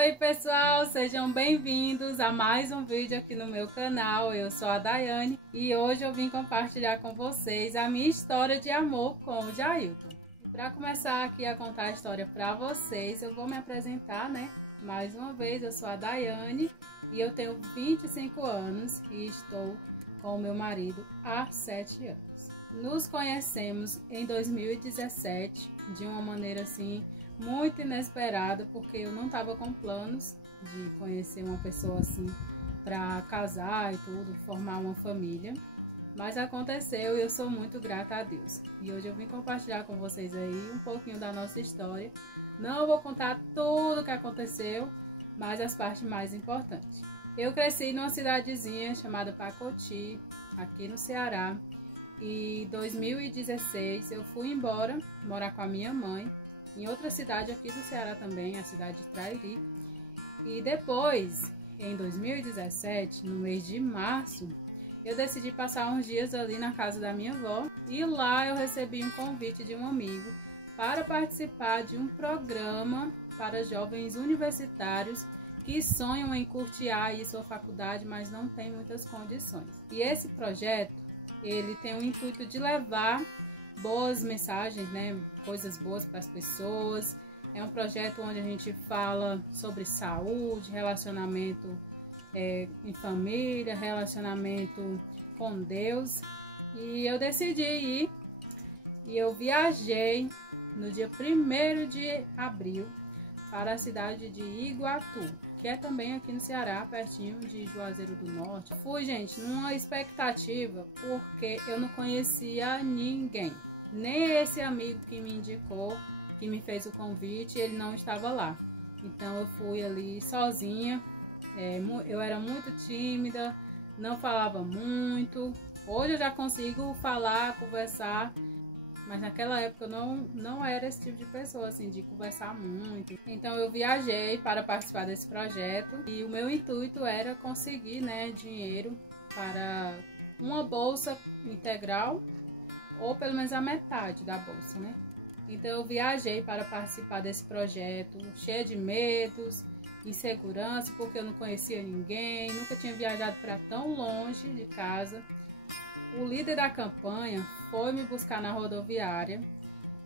Oi pessoal, sejam bem-vindos a mais um vídeo aqui no meu canal. Eu sou a Daiane e hoje eu vim compartilhar com vocês a minha história de amor com o Jailton. Para começar aqui a contar a história para vocês, eu vou me apresentar, né? Mais uma vez, eu sou a Daiane e eu tenho 25 anos e estou com o meu marido há 7 anos. Nos conhecemos em 2017 de uma maneira assim muito inesperada, porque eu não estava com planos de conhecer uma pessoa assim para casar e tudo, formar uma família, mas aconteceu e eu sou muito grata a Deus. E hoje eu vim compartilhar com vocês aí um pouquinho da nossa história. Não vou contar tudo o que aconteceu, mas as partes mais importantes. Eu cresci numa cidadezinha chamada Pacoti, aqui no Ceará, e em 2016 eu fui embora morar com a minha mãe em outra cidade aqui do Ceará também, a cidade de Trairi. E depois, em 2017, no mês de março, eu decidi passar uns dias ali na casa da minha avó. E lá eu recebi um convite de um amigo para participar de um programa para jovens universitários que sonham em curtiar aí sua faculdade, mas não tem muitas condições. E esse projeto, ele tem o intuito de levar boas mensagens, né? Coisas boas para as pessoas. É um projeto onde a gente fala sobre saúde, relacionamento em família, relacionamento com Deus. E eu decidi ir e eu viajei no dia 1º de abril para a cidade de Iguatu, que é também aqui no Ceará, pertinho de Juazeiro do Norte. Fui, gente, numa expectativa, porque eu não conhecia ninguém. Nem esse amigo que me indicou, que me fez o convite, ele não estava lá. Então eu fui ali sozinha. Eu era muito tímida, não falava muito. Hoje eu já consigo falar, conversar, mas naquela época eu não era esse tipo de pessoa, assim, de conversar muito. Então eu viajei para participar desse projeto e o meu intuito era conseguir, né, dinheiro para uma bolsa integral, ou pelo menos a metade da bolsa, né? Então eu viajei para participar desse projeto, cheia de medos, insegurança, porque eu não conhecia ninguém, nunca tinha viajado para tão longe de casa. O líder da campanha foi me buscar na rodoviária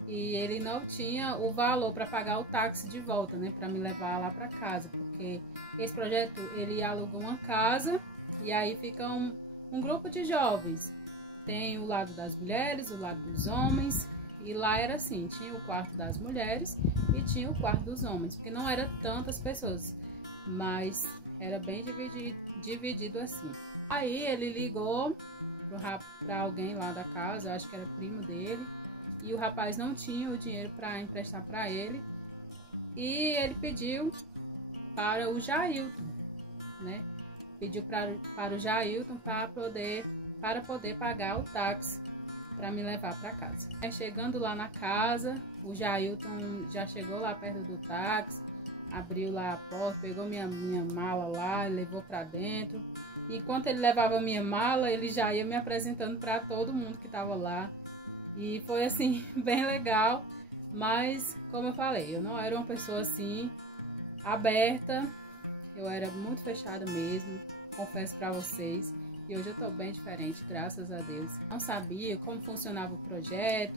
e ele não tinha o valor para pagar o táxi de volta, né, para me levar lá para casa, porque esse projeto ele alugou uma casa e aí fica um grupo de jovens. Tem o lado das mulheres, o lado dos homens, e lá era assim, tinha o quarto das mulheres e tinha o quarto dos homens, porque não era tantas pessoas, mas era bem dividido assim. Aí ele ligou para alguém lá da casa, acho que era primo dele, e o rapaz não tinha o dinheiro para emprestar para ele, e ele pediu para o Jailton, né? Pediu para o Jailton para poder pagar o táxi para me levar para casa. Chegando lá na casa, o Jailton já chegou lá perto do táxi, abriu lá a porta, pegou minha mala lá, levou para dentro. Enquanto ele levava minha mala, ele já ia me apresentando para todo mundo que estava lá. E foi assim, bem legal. Mas, como eu falei, eu não era uma pessoa assim, aberta. Eu era muito fechada mesmo, confesso para vocês. E hoje eu tô bem diferente, graças a Deus. Não sabia como funcionava o projeto.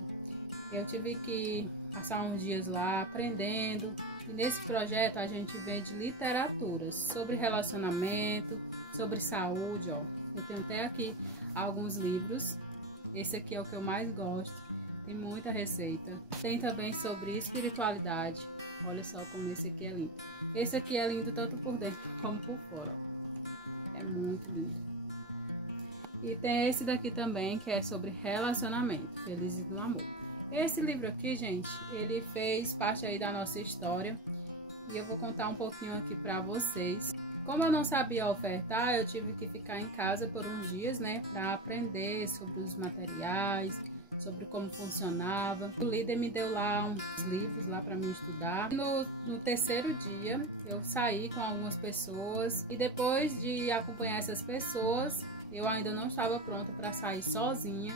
Eu tive que passar uns dias lá aprendendo. E nesse projeto a gente vende literaturas sobre relacionamento, sobre saúde, ó. Eu tenho até aqui alguns livros. Esse aqui é o que eu mais gosto. Tem muita receita. Tem também sobre espiritualidade. Olha só como esse aqui é lindo. Esse aqui é lindo tanto por dentro como por fora, ó. É muito lindo. E tem esse daqui também, que é sobre relacionamento, Felizes no Amor. Esse livro aqui, gente, ele fez parte aí da nossa história. E eu vou contar um pouquinho aqui pra vocês. Como eu não sabia ofertar, eu tive que ficar em casa por uns dias, né? Pra aprender sobre os materiais, sobre como funcionava. O líder me deu lá uns livros lá pra mim estudar. No 3º dia, eu saí com algumas pessoas. E depois de acompanhar essas pessoas, eu ainda não estava pronta para sair sozinha,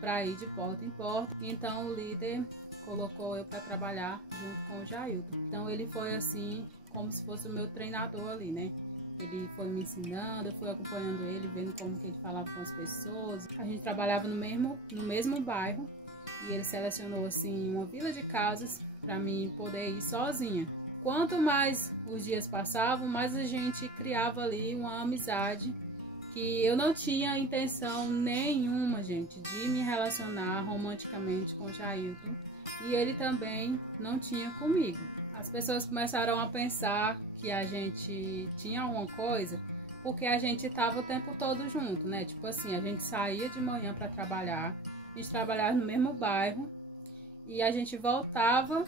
para ir de porta em porta. Então o líder colocou eu para trabalhar junto com o Jailton. Então ele foi assim como se fosse o meu treinador ali, né? Ele foi me ensinando, eu fui acompanhando ele, vendo como que ele falava com as pessoas. A gente trabalhava no mesmo bairro e ele selecionou assim uma vila de casas para mim poder ir sozinha. Quanto mais os dias passavam, mais a gente criava ali uma amizade que eu não tinha intenção nenhuma, gente, de me relacionar romanticamente com o Jailton. E ele também não tinha comigo. As pessoas começaram a pensar que a gente tinha alguma coisa porque a gente estava o tempo todo junto, né? Tipo assim, a gente saía de manhã para trabalhar, a gente trabalhava no mesmo bairro e a gente voltava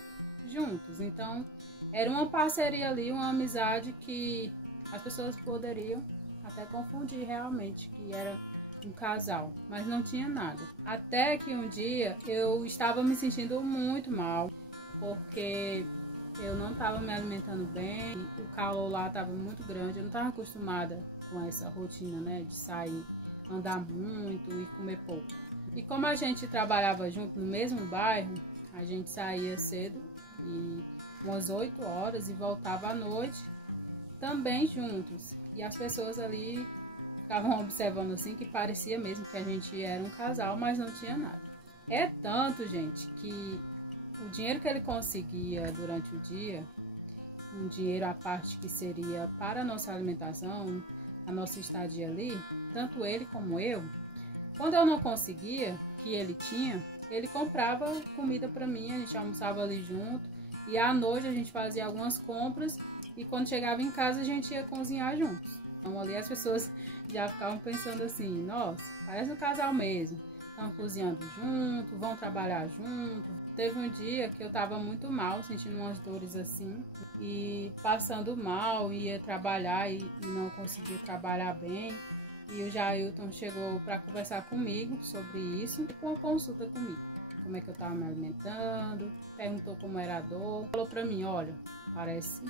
juntos. Então, era uma parceria ali, uma amizade que as pessoas poderiam até confundir realmente que era um casal, mas não tinha nada. Até que um dia eu estava me sentindo muito mal, porque eu não estava me alimentando bem, o calor lá estava muito grande, eu não estava acostumada com essa rotina, né, de sair, andar muito e comer pouco. E como a gente trabalhava junto no mesmo bairro, a gente saía cedo, e umas 8 horas, e voltava à noite, também juntos. E as pessoas ali ficavam observando assim, que parecia mesmo que a gente era um casal, mas não tinha nada. É tanto, gente, que o dinheiro que ele conseguia durante o dia, um dinheiro à parte que seria para a nossa alimentação, a nossa estadia ali, tanto ele como eu, quando eu não conseguia, que ele tinha, ele comprava comida para mim, a gente almoçava ali junto, e à noite a gente fazia algumas compras, e quando chegava em casa a gente ia cozinhar juntos. Então ali as pessoas já ficavam pensando assim, nossa, parece um casal mesmo. Estão cozinhando junto, vão trabalhar junto. Teve um dia que eu estava muito mal, sentindo umas dores assim, e passando mal, ia trabalhar e não conseguia trabalhar bem. E o Jailton chegou para conversar comigo sobre isso, e uma consulta comigo. Como é que eu estava me alimentando, perguntou como era a dor. Falou para mim, olha, parece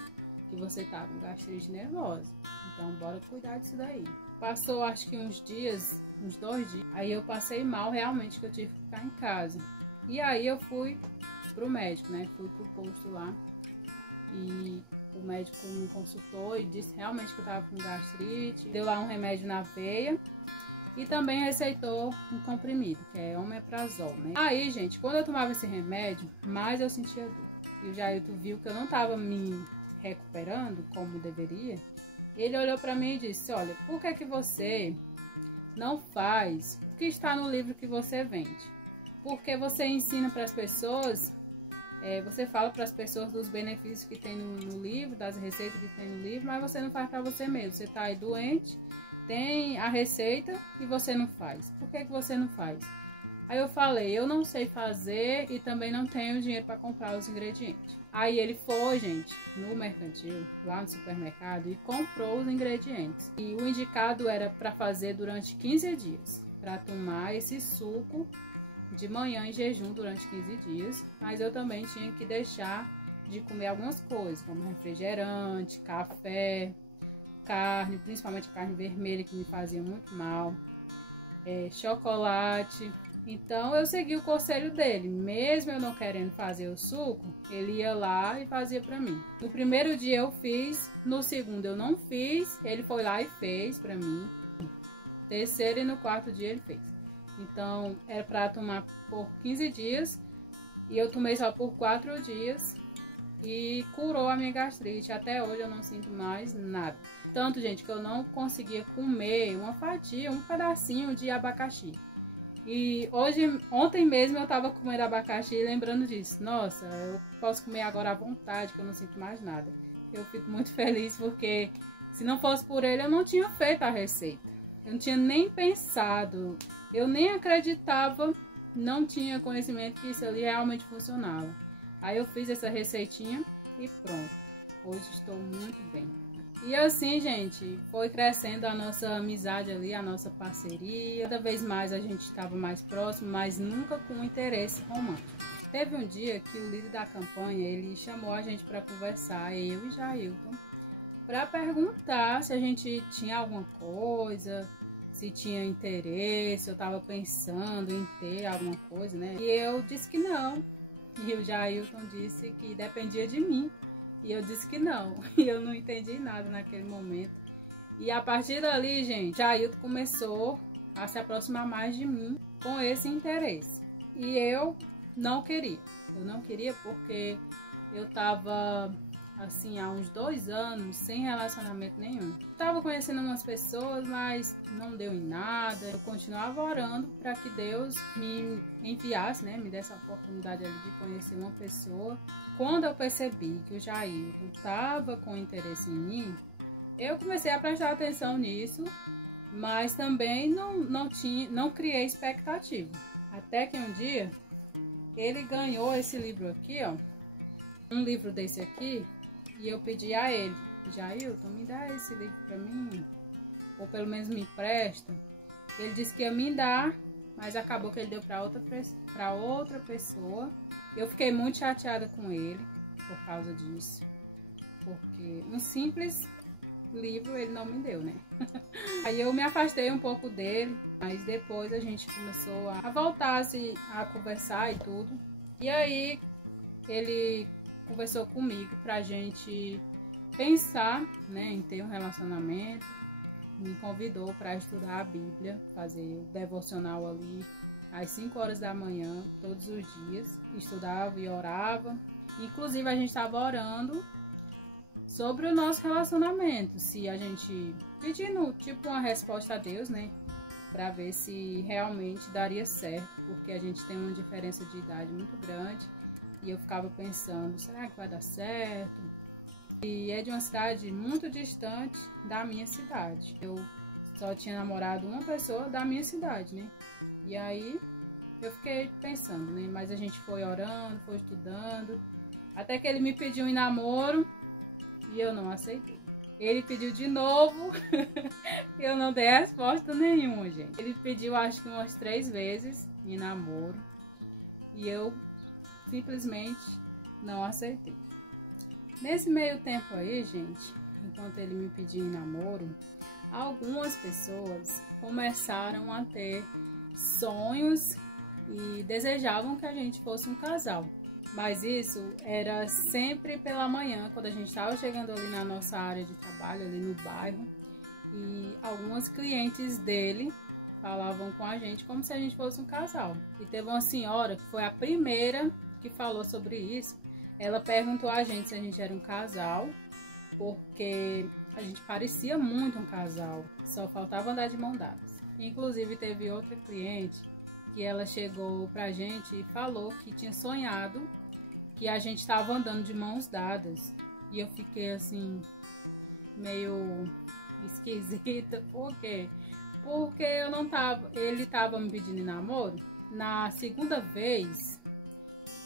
que você tá com gastrite nervosa, então bora cuidar disso daí. Passou acho que uns 2 dias, aí eu passei mal realmente, que eu tive que ficar em casa. E aí eu fui pro médico, né, fui pro posto lá, e o médico me consultou e disse realmente que eu tava com gastrite, deu lá um remédio na veia e também receitou um comprimido, que é omeprazol, né. Aí, gente, quando eu tomava esse remédio, mais eu sentia dor. E o Jailton viu que eu não tava me recuperando como deveria. Ele olhou para mim e disse, olha, por que você não faz o que está no livro que você vende? Porque você ensina para as pessoas, você fala para as pessoas dos benefícios que tem no livro, das receitas que tem no livro, mas você não faz para você mesmo. Você está aí doente, tem a receita e você não faz. Por que você não faz? Aí eu falei, eu não sei fazer e também não tenho dinheiro para comprar os ingredientes. Aí ele foi, gente, no mercantil, lá no supermercado, e comprou os ingredientes. E o indicado era para fazer durante 15 dias, para tomar esse suco de manhã em jejum durante 15 dias. Mas eu também tinha que deixar de comer algumas coisas, como refrigerante, café, carne, principalmente carne vermelha, que me fazia muito mal, chocolate. Então eu segui o conselho dele, mesmo eu não querendo fazer o suco, ele ia lá e fazia pra mim. No primeiro dia eu fiz, no segundo eu não fiz, ele foi lá e fez pra mim. Terceiro e no quarto dia ele fez. Então era pra tomar por 15 dias e eu tomei só por 4 dias e curou a minha gastrite. Até hoje eu não sinto mais nada. Tanto, gente, que eu não conseguia comer uma fatia, um pedacinho de abacaxi. E ontem mesmo eu tava comendo abacaxi e lembrando disso. Nossa, eu posso comer agora à vontade, que eu não sinto mais nada. Eu fico muito feliz porque se não fosse por ele eu não tinha feito a receita. Eu não tinha nem pensado, eu nem acreditava, não tinha conhecimento que isso ali realmente funcionava. Aí eu fiz essa receitinha e pronto. Hoje estou muito bem. E assim, gente, foi crescendo a nossa amizade ali, a nossa parceria. Cada vez mais a gente estava mais próximo, mas nunca com interesse romântico. Teve um dia que o líder da campanha, ele chamou a gente para conversar, eu e Jailton, para perguntar se a gente tinha alguma coisa, se tinha interesse, eu estava pensando em ter alguma coisa, né? E eu disse que não. E o Jailton disse que dependia de mim. E eu disse que não. E eu não entendi nada naquele momento. E a partir dali, gente, Jailton começou a se aproximar mais de mim com esse interesse. E eu não queria. Eu não queria porque eu tava, assim, há uns 2 anos sem relacionamento nenhum. Tava conhecendo umas pessoas, mas não deu em nada. Eu continuava orando para que Deus me enviasse, né? Me desse a oportunidade ali de conhecer uma pessoa. Quando eu percebi que o Jailton tava com interesse em mim, eu comecei a prestar atenção nisso, mas também não criei expectativa. Até que um dia ele ganhou esse livro aqui, ó, um livro desse aqui, e eu pedi a ele: Jailton, me dá esse livro pra mim, ou pelo menos me empresta. Ele disse que ia me dar, mas acabou que ele deu pra outra pessoa. Eu fiquei muito chateada com ele por causa disso, porque um simples livro ele não me deu, né? Aí eu me afastei um pouco dele, mas depois a gente começou a voltar a conversar e tudo. E aí ele conversou comigo pra gente pensar, né, em ter um relacionamento. Me convidou para estudar a Bíblia, fazer o devocional ali às 5 horas da manhã, todos os dias. Estudava e orava. Inclusive a gente estava orando sobre o nosso relacionamento, se a gente pedindo tipo uma resposta a Deus, né, para ver se realmente daria certo, porque a gente tem uma diferença de idade muito grande e eu ficava pensando, será que vai dar certo? E é de uma cidade muito distante da minha cidade. Eu só tinha namorado uma pessoa da minha cidade, né? E aí eu fiquei pensando, né? Mas a gente foi orando, foi estudando, até que ele me pediu em namoro. E eu não aceitei. Ele pediu de novo. Eu não dei resposta nenhuma, gente. Ele pediu acho que umas 3 vezes em namoro. E eu simplesmente não aceitei. Nesse meio tempo aí, gente, enquanto ele me pediu em namoro, algumas pessoas começaram a ter sonhos e desejavam que a gente fosse um casal. Mas isso era sempre pela manhã, quando a gente estava chegando ali na nossa área de trabalho, ali no bairro. E algumas clientes dele falavam com a gente como se a gente fosse um casal. E teve uma senhora que foi a primeira que falou sobre isso. Ela perguntou a gente se a gente era um casal, porque a gente parecia muito um casal, só faltava andar de mão dadas. Inclusive teve outra cliente que ela chegou pra gente e falou que tinha sonhado que a gente estava andando de mãos dadas. E eu fiquei assim, meio esquisita. Por quê? Porque eu não tava, ele tava me pedindo em namoro. Na segunda vez,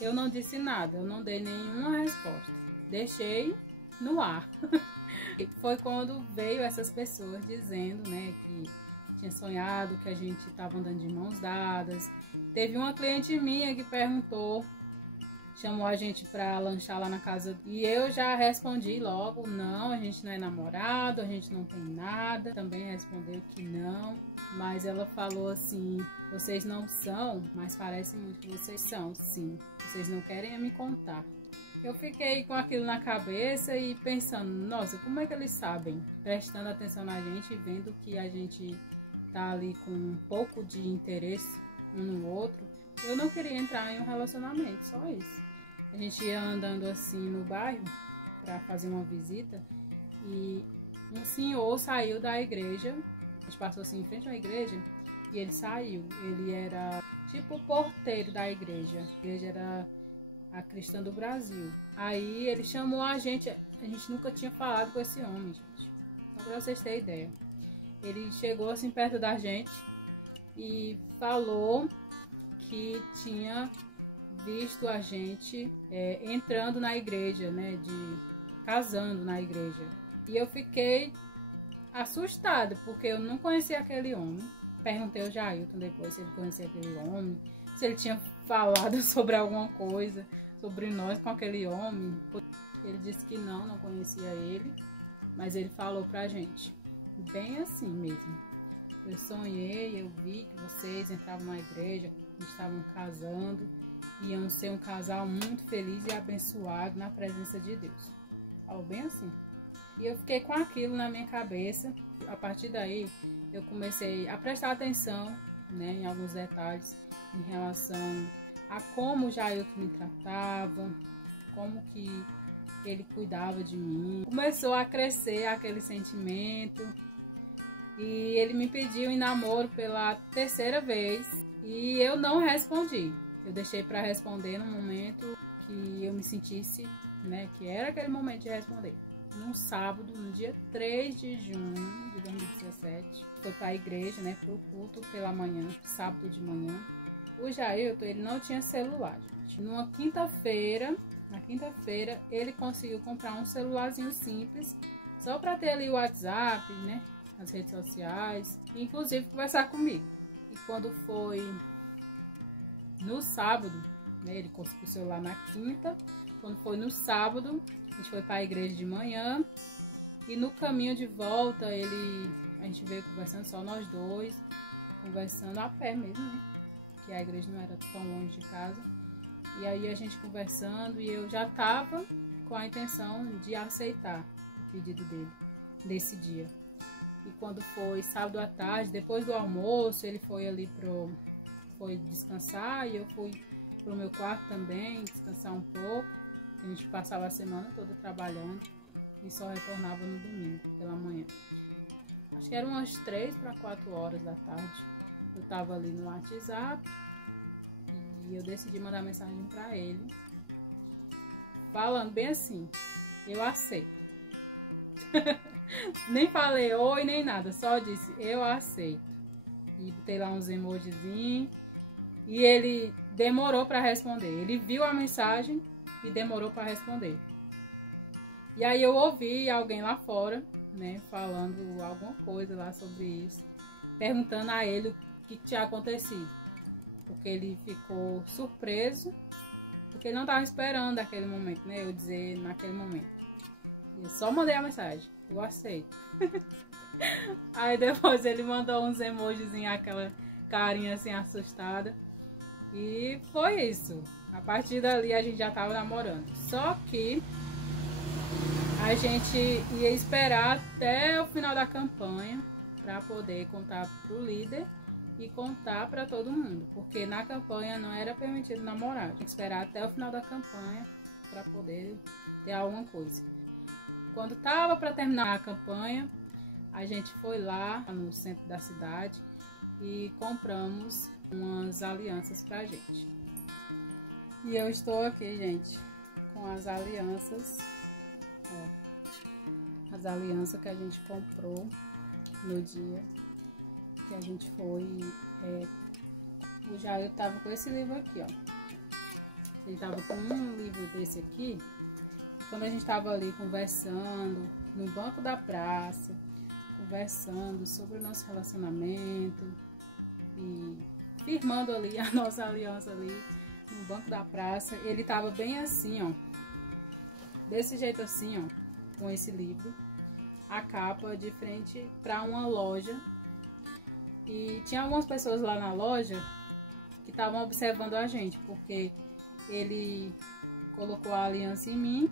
eu não disse nada, eu não dei nenhuma resposta. Deixei no ar. Foi quando veio essas pessoas dizendo, né, que tinha sonhado que a gente estava andando de mãos dadas. Teve uma cliente minha que perguntou, chamou a gente para lanchar lá na casa. E eu já respondi logo, não, a gente não é namorado, a gente não tem nada. Também respondeu que não. Mas ela falou assim, vocês não são, mas parece muito que vocês são, sim. Vocês não querem me contar. Eu fiquei com aquilo na cabeça e pensando, nossa, como é que eles sabem? Prestando atenção na gente e vendo que a gente tá ali com um pouco de interesse um no outro. Eu não queria entrar em um relacionamento, só isso. A gente ia andando assim no bairro para fazer uma visita e um senhor saiu da igreja. A gente passou assim em frente à igreja e ele saiu. Ele era tipo o porteiro da igreja. A igreja era a Cristã do Brasil. Aí ele chamou a gente nunca tinha falado com esse homem, gente. Só pra vocês terem ideia. Ele chegou assim perto da gente e falou que tinha visto a gente entrando na igreja, né, casando na igreja. E eu fiquei assustada, porque eu não conhecia aquele homem. Perguntei ao Jailton depois se ele conhecia aquele homem, se ele tinha falado sobre alguma coisa, sobre nós com aquele homem. Ele disse que não conhecia ele, mas ele falou pra gente, bem assim mesmo. Eu sonhei, eu vi que vocês entravam na igreja, estavam casando, iam ser um casal muito feliz e abençoado na presença de Deus. Ó, bem assim. E eu fiquei com aquilo na minha cabeça. A partir daí, eu comecei a prestar atenção, né, em alguns detalhes em relação a como o Jailton me tratava, como que ele cuidava de mim. Começou a crescer aquele sentimento e ele me pediu em namoro pela terceira vez e eu não respondi. Eu deixei para responder no momento que eu me sentisse, né, que era aquele momento de responder. Num sábado, no dia 3 de junho de 2017, foi para a igreja, né, pro culto pela manhã, sábado de manhã. O Jailton, ele não tinha celular, gente. Na quinta-feira, ele conseguiu comprar um celularzinho simples, só para ter ali o WhatsApp, né, as redes sociais, e inclusive conversar comigo. E quando foi no sábado, né, ele conseguiu o celular na quinta. Quando foi no sábado, a gente foi para a igreja de manhã. E no caminho de volta, a gente veio conversando, só nós dois, conversando a pé mesmo, né? Que a igreja não era tão longe de casa. E aí a gente conversando, e eu já estava com a intenção de aceitar o pedido dele, desse dia. E quando foi sábado à tarde, depois do almoço, ele foi ali foi descansar, e eu fui pro meu quarto também, descansar um pouco. A gente passava a semana toda trabalhando e só retornava no domingo, pela manhã. Acho que eram umas 3 para 4 horas da tarde. Eu tava ali no WhatsApp e eu decidi mandar mensagem para ele, falando bem assim: eu aceito. Nem falei oi, nem nada, só disse eu aceito. E botei lá uns emojizinhos. E ele demorou para responder. Ele viu a mensagem e demorou para responder. E aí eu ouvi alguém lá fora, né, falando alguma coisa lá sobre isso, perguntando a ele o que tinha acontecido. Porque ele ficou surpreso, porque ele não estava esperando aquele momento, né, eu dizer naquele momento. Eu só mandei a mensagem: eu aceito. Aí depois ele mandou uns emojizinhos, aquela carinha assim assustada. E foi isso. A partir dali a gente já tava namorando. Só que a gente ia esperar até o final da campanha para poder contar pro líder e contar para todo mundo, porque na campanha não era permitido namorar. Tinha que esperar até o final da campanha para poder ter alguma coisa. Quando tava para terminar a campanha, a gente foi lá no centro da cidade e compramos umas alianças pra gente. E eu estou aqui, gente, com as alianças, ó, as alianças que a gente comprou no dia que a gente foi. O Jair tava com esse livro aqui, ó. Ele tava com um livro desse aqui. E quando a gente tava ali conversando no banco da praça, conversando sobre o nosso relacionamento e firmando ali a nossa aliança ali no banco da praça, ele tava bem assim, ó, desse jeito assim, ó, com esse livro, a capa de frente para uma loja. E tinha algumas pessoas lá na loja que estavam observando a gente, porque ele colocou a aliança em mim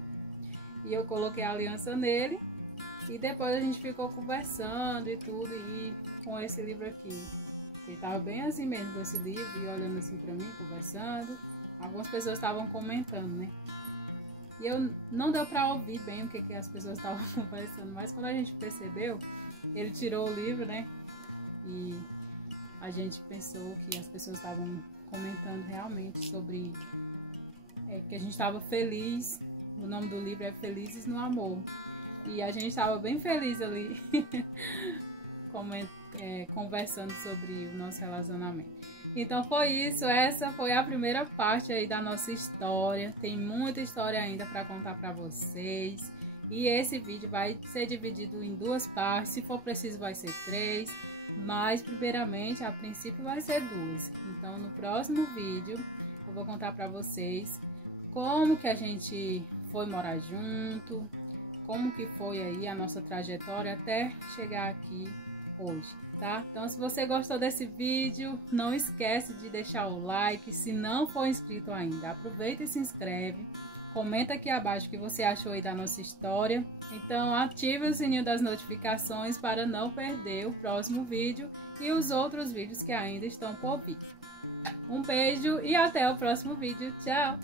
e eu coloquei a aliança nele, e depois a gente ficou conversando e tudo, e com esse livro aqui. Ele tava bem assim mesmo com esse livro e olhando assim pra mim, conversando. Algumas pessoas estavam comentando, né? E eu não deu pra ouvir bem o que as pessoas estavam conversando, mas quando a gente percebeu, ele tirou o livro, né? E a gente pensou que as pessoas estavam comentando realmente sobre que a gente estava feliz. O nome do livro é Felizes no Amor. E a gente estava bem feliz ali conversando sobre o nosso relacionamento. Então foi isso, essa foi a primeira parte aí da nossa história. Tem muita história ainda para contar para vocês. E esse vídeo vai ser dividido em 2 partes, se for preciso vai ser 3, mas primeiramente, a princípio vai ser 2. Então no próximo vídeo eu vou contar para vocês como que a gente foi morar junto, como que foi aí a nossa trajetória até chegar aqui hoje, tá? Então, se você gostou desse vídeo, não esquece de deixar o like. Se não for inscrito ainda, aproveita e se inscreve, Comenta aqui abaixo o que você achou aí da nossa história. Então ative o sininho das notificações para não perder o próximo vídeo e os outros vídeos que ainda estão por vir. Um beijo e até o próximo vídeo. Tchau!